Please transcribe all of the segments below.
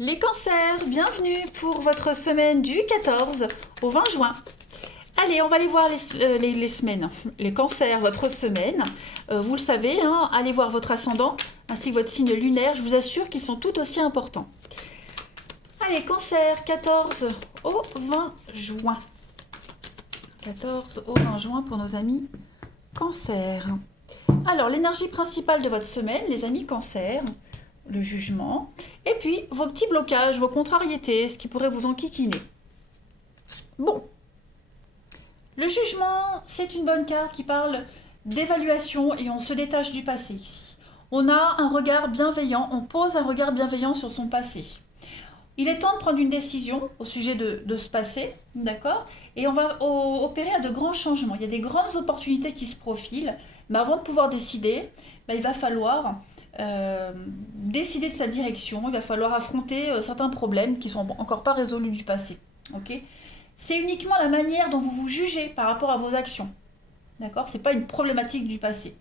Les cancers, bienvenue pour votre semaine du 14 au 20 juin. Allez, on va aller voir les semaines. Les cancers, votre semaine. Vous le savez, hein, allez voir votre ascendant ainsi que votre signe lunaire. Je vous assure qu'ils sont tout aussi importants. Allez, cancer, 14 au 20 juin. 14 au 20 juin pour nos amis cancer. Alors, l'énergie principale de votre semaine, les amis cancer, le jugement, et puis vos petits blocages, vos contrariétés, ce qui pourrait vous enquiquiner. Bon, le jugement, c'est une bonne carte qui parle d'évaluation et on se détache du passé ici. On a un regard bienveillant, on pose un regard bienveillant sur son passé. Il est temps de prendre une décision au sujet de ce passé, d'accord? Et on va opérer à de grands changements. Il y a des grandes opportunités qui se profilent, mais avant de pouvoir décider, il va falloir décider de sa direction, il va falloir affronter certains problèmes qui ne sont encore pas résolus du passé. Okay, c'est uniquement la manière dont vous vous jugez par rapport à vos actions. D'accord? Ce n'est pas une problématique du passé.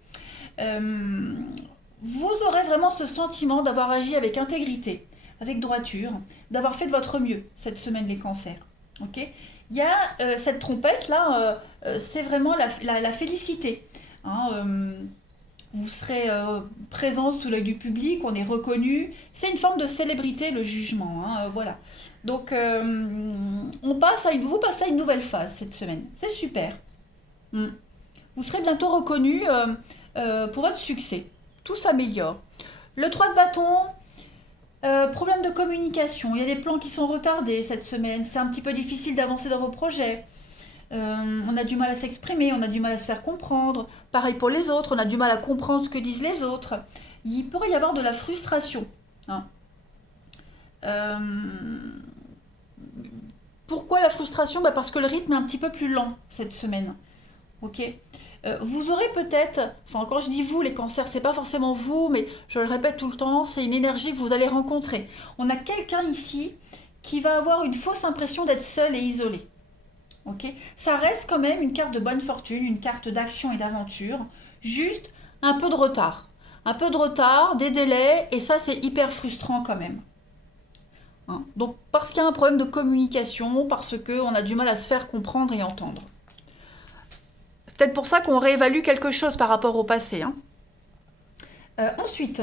Vous aurez vraiment ce sentiment d'avoir agi avec intégrité, avec droiture, d'avoir fait de votre mieux cette semaine les cancers. Okay, il y a cette trompette là, c'est vraiment la félicité. Hein, vous serez présent sous l'œil du public, on est reconnu. C'est une forme de célébrité, le jugement. Hein, voilà. Donc, vous passez à une nouvelle phase cette semaine. C'est super. Mm. Vous serez bientôt reconnu pour votre succès. Tout s'améliore. Le 3 de bâton, problème de communication. Il y a des plans qui sont retardés cette semaine. C'est un petit peu difficile d'avancer dans vos projets. On a du mal à s'exprimer, on a du mal à se faire comprendre. Pareil pour les autres, on a du mal à comprendre ce que disent les autres. Il pourrait y avoir de la frustration. Hein. Pourquoi la frustration? Parce que le rythme est un petit peu plus lent cette semaine. Ok. Vous aurez peut-être, enfin quand je dis vous, les cancers, c'est pas forcément vous, mais je le répète tout le temps, c'est une énergie que vous allez rencontrer. On a quelqu'un ici qui va avoir une fausse impression d'être seul et isolé. Okay, ça reste quand même une carte de bonne fortune, une carte d'action et d'aventure, juste un peu de retard. Un peu de retard, des délais, et ça c'est hyper frustrant quand même. Hein, donc parce qu'il y a un problème de communication, parce qu'on a du mal à se faire comprendre et entendre. Peut-être pour ça qu'on réévalue quelque chose par rapport au passé. Hein. Ensuite,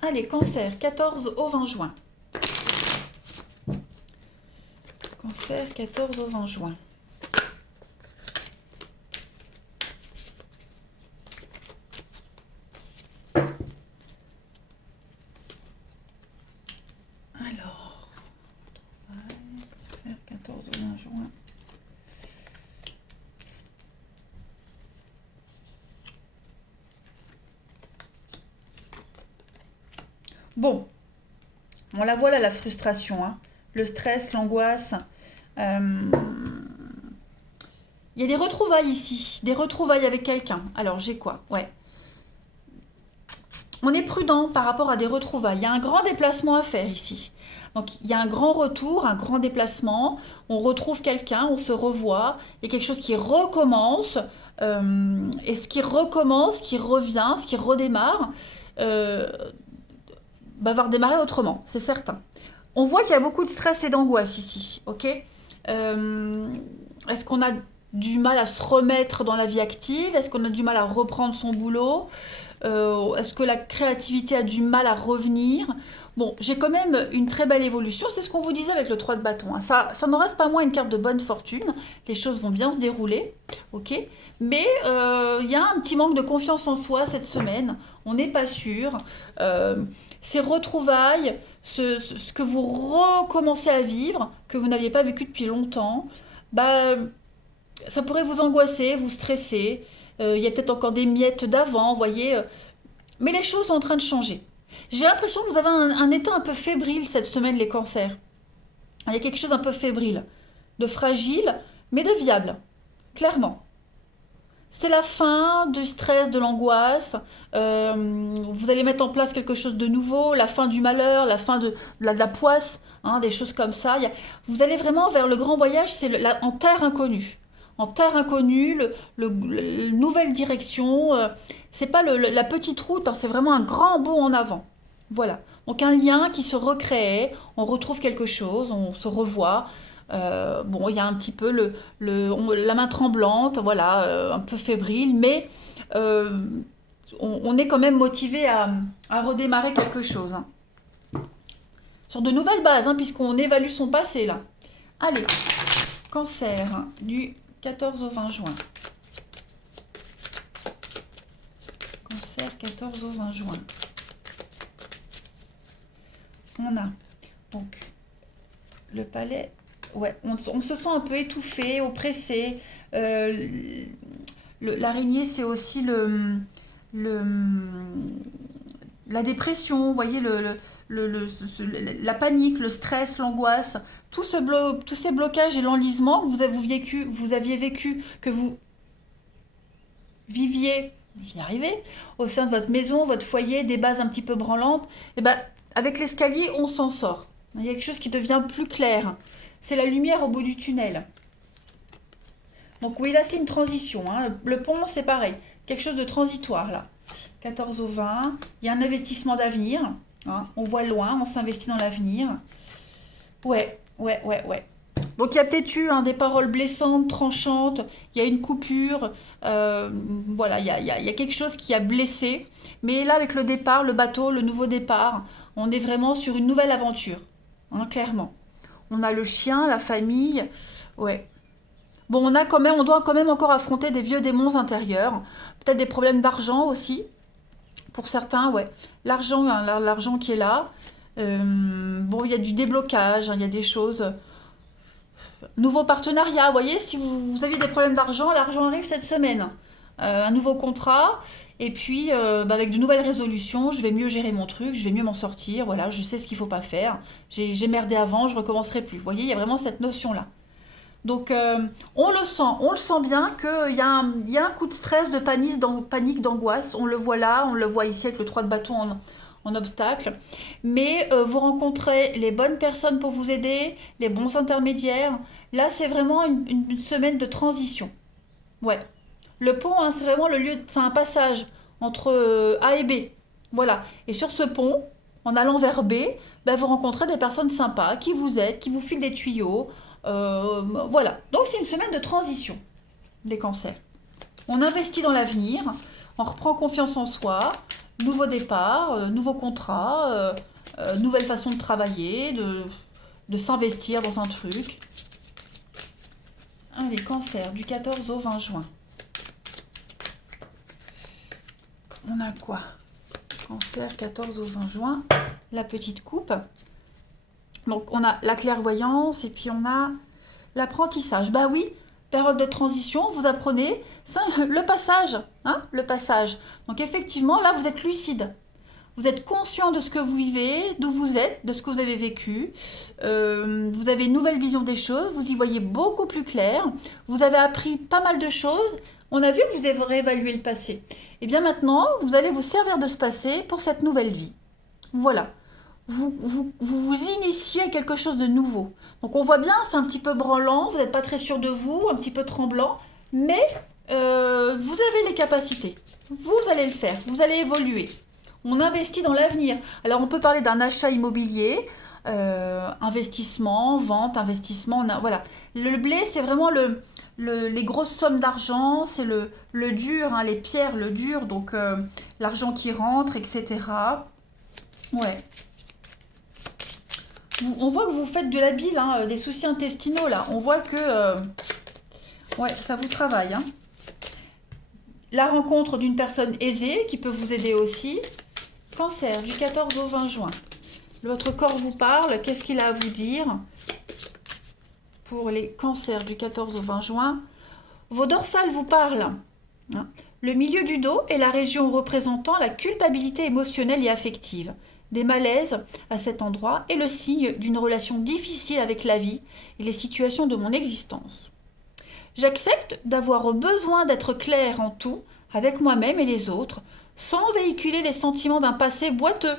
allez, cancer, 14 au 20 juin. Cancer, 14 au 20 juin. Alors, cancer, 14 au 20 juin. Bon, on la voit là, la frustration, hein. Le stress, l'angoisse. Il y a des retrouvailles ici, des retrouvailles avec quelqu'un. Alors, j'ai quoi? Ouais. On est prudent par rapport à des retrouvailles. Il y a un grand déplacement à faire ici. Donc, il y a un grand retour, un grand déplacement. On retrouve quelqu'un, on se revoit. Il y a quelque chose qui recommence. Et ce qui recommence, ce qui revient, ce qui redémarre, euh, va redémarrer autrement, c'est certain. On voit qu'il y a beaucoup de stress et d'angoisse ici, ok. Est-ce qu'on a du mal à se remettre dans la vie active? Est-ce qu'on a du mal à reprendre son boulot? Est-ce que la créativité a du mal à revenir? Bon, j'ai quand même une très belle évolution, c'est ce qu'on vous disait avec le 3 de bâton. Hein. Ça n'en reste pas moins une carte de bonne fortune, les choses vont bien se dérouler, ok. Mais il y a un petit manque de confiance en soi cette semaine, on n'est pas sûr. Ces retrouvailles, ce que vous recommencez à vivre, que vous n'aviez pas vécu depuis longtemps, ça pourrait vous angoisser, vous stresser. Il y a peut-être encore des miettes d'avant, vous voyez. Mais les choses sont en train de changer. J'ai l'impression que vous avez un état un peu fébrile cette semaine, les cancers. Il y a quelque chose un peu fébrile, de fragile, mais de viable, clairement. C'est la fin du stress, de l'angoisse. Vous allez mettre en place quelque chose de nouveau, la fin du malheur, la fin de la poisse, hein, des choses comme ça. Vous allez vraiment vers le grand voyage, c'est en terre inconnue. En terre inconnue, nouvelle direction. C'est pas la petite route, hein, c'est vraiment un grand bond en avant. Voilà. Donc un lien qui se recrée on retrouve quelque chose, on se revoit. Bon, il y a un petit peu la main tremblante, voilà, un peu fébrile, mais euh, on est quand même motivé à redémarrer quelque chose, hein. Sur de nouvelles bases, hein, puisqu'on évalue son passé là. Allez, cancer, hein, du 14 au 20 juin. Cancer, 14 au 20 juin. On a donc le palais. Ouais, on se sent un peu étouffé, oppressé. L'araignée, c'est aussi le, la dépression, vous voyez, la panique, le stress, l'angoisse, tous ces blocages et l'enlisement que vous aviez vécu, que vous viviez, j'y arrivais, au sein de votre maison, votre foyer, des bases un petit peu branlantes, et ben, avec l'escalier, on s'en sort. Il y a quelque chose qui devient plus clair. C'est la lumière au bout du tunnel. Donc oui, là, c'est une transition, hein. Le pont, c'est pareil. Quelque chose de transitoire, là. 14 au 20. Il y a un investissement d'avenir, hein. On voit loin, on s'investit dans l'avenir. Ouais, ouais, ouais, ouais. Donc il y a peut-être eu, hein, des paroles blessantes, tranchantes. Il y a une coupure. Voilà, il y a quelque chose qui a blessé. Mais là, avec le départ, le bateau, le nouveau départ, on est vraiment sur une nouvelle aventure, hein, clairement. On a le chien, la famille. Ouais. Bon, on doit quand même encore affronter des vieux démons intérieurs. Peut-être des problèmes d'argent aussi. Pour certains, ouais. L'argent, hein, l'argent qui est là. Bon, il y a du déblocage, hein, il y a des choses. Nouveau partenariat, vous voyez, si vous avez des problèmes d'argent, l'argent arrive cette semaine. Un nouveau contrat, et puis bah, avec de nouvelles résolutions, je vais mieux gérer mon truc, je vais mieux m'en sortir, voilà, je sais ce qu'il faut pas faire. J'ai merdé avant, je recommencerai plus. Vous voyez, il y a vraiment cette notion-là. Donc on le sent bien qu'il y a un coup de stress, de panique, d'angoisse. On le voit là, on le voit ici avec le 3 de bâton en obstacle. Mais vous rencontrez les bonnes personnes pour vous aider, les bons intermédiaires. Là, c'est vraiment une semaine de transition. Ouais. Le pont, hein, c'est vraiment c'est un passage entre A et B. Voilà. Et sur ce pont, en allant vers B, ben, vous rencontrez des personnes sympas qui vous aident, qui vous filent des tuyaux. Voilà. Donc c'est une semaine de transition des cancers. On investit dans l'avenir, on reprend confiance en soi, nouveau départ, nouveau contrat, nouvelle façon de travailler, de s'investir dans un truc. Allez, cancer, du 14 au 20 juin. On a quoi? Cancer, 14 au 20 juin. La petite coupe. Donc, on a la clairvoyance et puis on a l'apprentissage. Bah oui, période de transition, vous apprenez le passage, hein, le passage. Donc, effectivement, là, vous êtes lucide. Vous êtes conscient de ce que vous vivez, d'où vous êtes, de ce que vous avez vécu. Vous avez une nouvelle vision des choses, vous y voyez beaucoup plus clair. Vous avez appris pas mal de choses. On a vu que vous avez réévalué le passé. Et bien maintenant, vous allez vous servir de ce passé pour cette nouvelle vie. Voilà. Vous initiez à quelque chose de nouveau. Donc on voit bien, c'est un petit peu branlant, vous n'êtes pas très sûr de vous, un petit peu tremblant, mais vous avez les capacités. Vous allez le faire, vous allez évoluer. On investit dans l'avenir. Alors on peut parler d'un achat immobilier, investissement, vente, investissement, voilà. Le blé, c'est vraiment les grosses sommes d'argent, c'est le dur, hein, les pierres, le dur, donc l'argent qui rentre, etc. Ouais. On voit que vous faites de la bile, hein, des soucis intestinaux là. On voit que ouais, ça vous travaille, hein. La rencontre d'une personne aisée qui peut vous aider aussi. Cancer, du 14 au 20 juin. Votre corps vous parle, qu'est-ce qu'il a à vous dire pour les cancers du 14 au 20 juin? Vos dorsales vous parlent, hein. Le milieu du dos est la région représentant la culpabilité émotionnelle et affective. Des malaises à cet endroit est le signe d'une relation difficile avec la vie et les situations de mon existence. J'accepte d'avoir besoin d'être clair en tout, avec moi-même et les autres, sans véhiculer les sentiments d'un passé boiteux.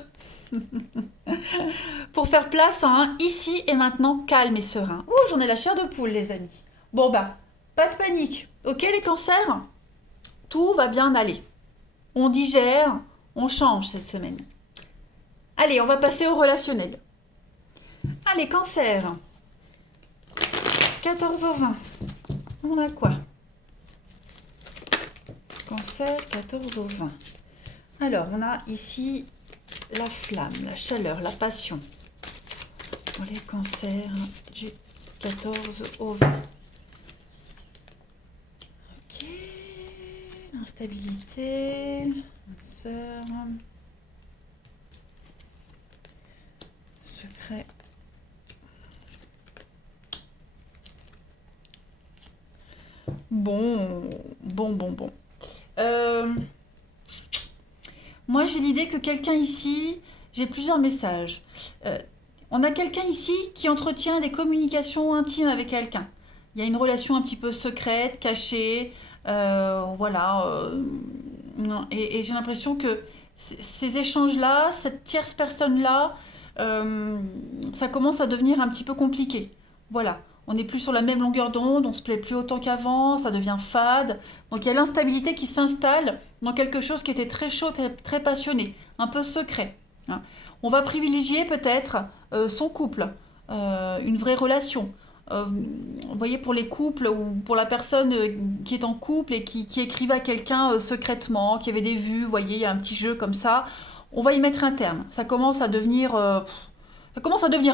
Pour faire place à un ici et maintenant calme et serein. Ouh, j'en ai la chair de poule, les amis. Bon bah, pas de panique. Ok les cancers? Tout va bien aller. On digère, on change cette semaine. Allez, on va passer au relationnel. les cancers. 14 au 20. On a quoi? Cancer, 14 au 20. Alors, on a ici la flamme, la chaleur, la passion. Pour les cancers du 14 au 20. Ok. Instabilité. Cancer. Secret. Bon. Moi, j'ai l'idée que quelqu'un ici, j'ai plusieurs messages. On a quelqu'un ici qui entretient des communications intimes avec quelqu'un. Il y a une relation un petit peu secrète, cachée, voilà. Et j'ai l'impression que ces échanges-là, cette tierce personne-là, ça commence à devenir un petit peu compliqué. Voilà. On n'est plus sur la même longueur d'onde, on se plaît plus autant qu'avant, ça devient fade. Donc il y a l'instabilité qui s'installe dans quelque chose qui était très chaud, très passionné, un peu secret. Hein. On va privilégier peut-être son couple, une vraie relation. Vous voyez, pour les couples ou pour la personne qui est en couple et qui écrivait à quelqu'un secrètement, qui avait des vues, vous voyez, il y a un petit jeu comme ça, on va y mettre un terme. Ça commence à devenir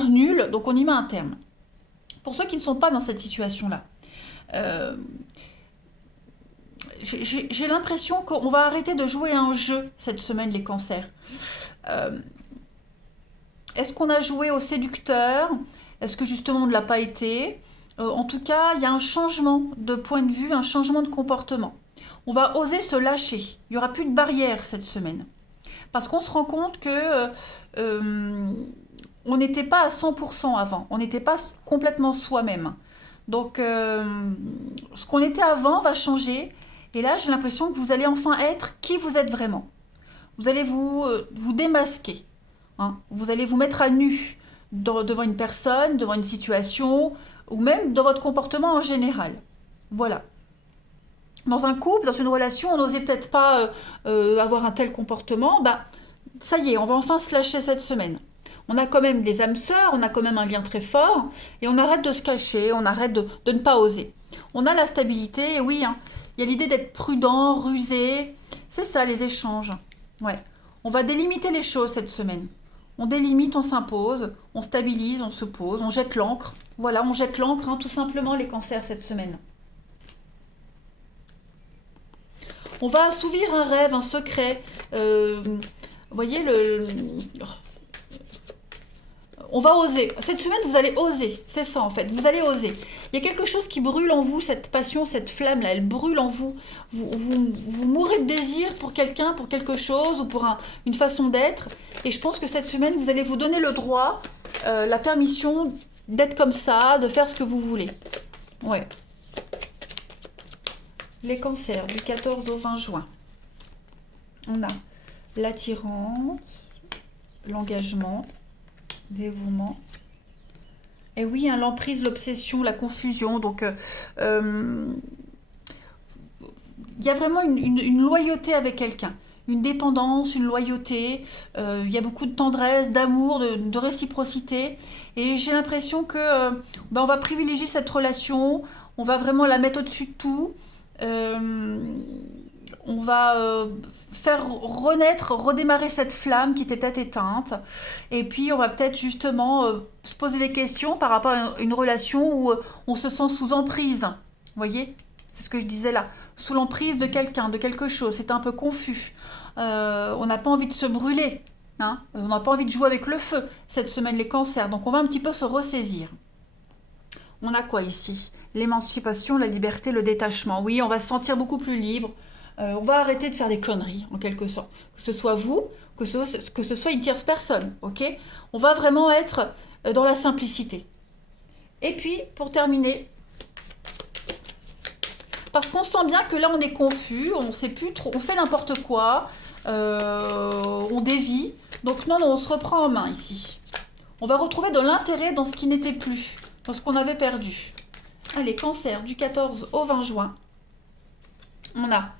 nul, donc on y met un terme. Pour ceux qui ne sont pas dans cette situation-là, euh, j'ai l'impression qu'on va arrêter de jouer à un jeu cette semaine, les cancers. Euh, Est-ce qu'on a joué au séducteur? Est-ce que justement on ne l'a pas été? En tout cas, il y a un changement de point de vue, un changement de comportement. On va oser se lâcher. Il n'y aura plus de barrière cette semaine. Parce qu'on se rend compte que on n'était pas à 100% avant. On n'était pas complètement soi-même. Donc, ce qu'on était avant va changer. Et là, j'ai l'impression que vous allez enfin être qui vous êtes vraiment. Vous allez vous démasquer. Hein. Vous allez vous mettre à nu devant une personne, devant une situation, ou même dans votre comportement en général. Voilà. Dans un couple, dans une relation, on n'osait peut-être pas avoir un tel comportement. Bah, ça y est, on va enfin se lâcher cette semaine. On a quand même des âmes sœurs, on a quand même un lien très fort, et on arrête de se cacher, on arrête de ne pas oser. On a la stabilité, et oui, hein, il y a l'idée d'être prudent, rusé. C'est ça les échanges. Ouais. On va délimiter les choses cette semaine. On délimite, on s'impose, on stabilise, on se pose, on jette l'encre. Voilà, on jette l'encre, hein, tout simplement les cancers cette semaine. On va assouvir un rêve, un secret. Vous voyez, on va oser. Cette semaine, vous allez oser. C'est ça, en fait. Vous allez oser. Il y a quelque chose qui brûle en vous, cette passion, cette flamme-là. Elle brûle en vous. Vous mourrez de désir pour quelqu'un, pour quelque chose ou pour une façon d'être. Et je pense que cette semaine, vous allez vous donner le droit, la permission d'être comme ça, de faire ce que vous voulez. Ouais. Les cancers, du 14 au 20 juin. On a l'attirance, l'engagement, dévouement. Et oui, hein, l'emprise, l'obsession, la confusion. Donc, il y a vraiment une loyauté avec quelqu'un. Une dépendance, une loyauté. Il y a beaucoup de tendresse, d'amour, de réciprocité. Et j'ai l'impression que on va privilégier cette relation. On va vraiment la mettre au-dessus de tout. On va faire renaître, redémarrer cette flamme qui était peut-être éteinte. Et puis on va peut-être justement se poser des questions par rapport à une relation où on se sent sous emprise. Vous voyez? C'est ce que je disais là. Sous l'emprise de quelqu'un, de quelque chose. C'est un peu confus. On n'a pas envie de se brûler. Hein, on n'a pas envie de jouer avec le feu cette semaine, les cancers. Donc on va un petit peu se ressaisir. On a quoi ici? L'émancipation, la liberté, le détachement. Oui, on va se sentir beaucoup plus libre. On va arrêter de faire des conneries, en quelque sorte. Que ce soit vous, que ce soit une tierce personne, ok? On va vraiment être dans la simplicité. Et puis, pour terminer, parce qu'on sent bien que là, on est confus, on ne sait plus trop, on fait n'importe quoi, on dévie. Donc non, on se reprend en main ici. On va retrouver de l'intérêt dans ce qui n'était plus, dans ce qu'on avait perdu. Allez, cancer, du 14 au 20 juin. On a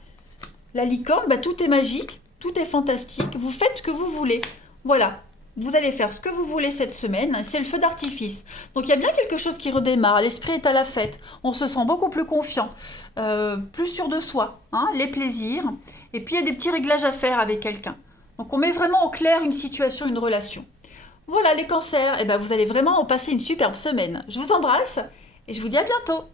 la licorne, tout est magique, tout est fantastique. Vous faites ce que vous voulez. Voilà. vous allez faire ce que vous voulez cette semaine, c'est le feu d'artifice. Donc il y a bien quelque chose qui redémarre, l'esprit est à la fête, on se sent beaucoup plus confiant, plus sûr de soi, hein, les plaisirs, et puis il y a des petits réglages à faire avec quelqu'un. Donc on met vraiment au clair une situation, une relation. Voilà les cancers, et ben vous allez vraiment en passer une superbe semaine. Je vous embrasse et je vous dis à bientôt.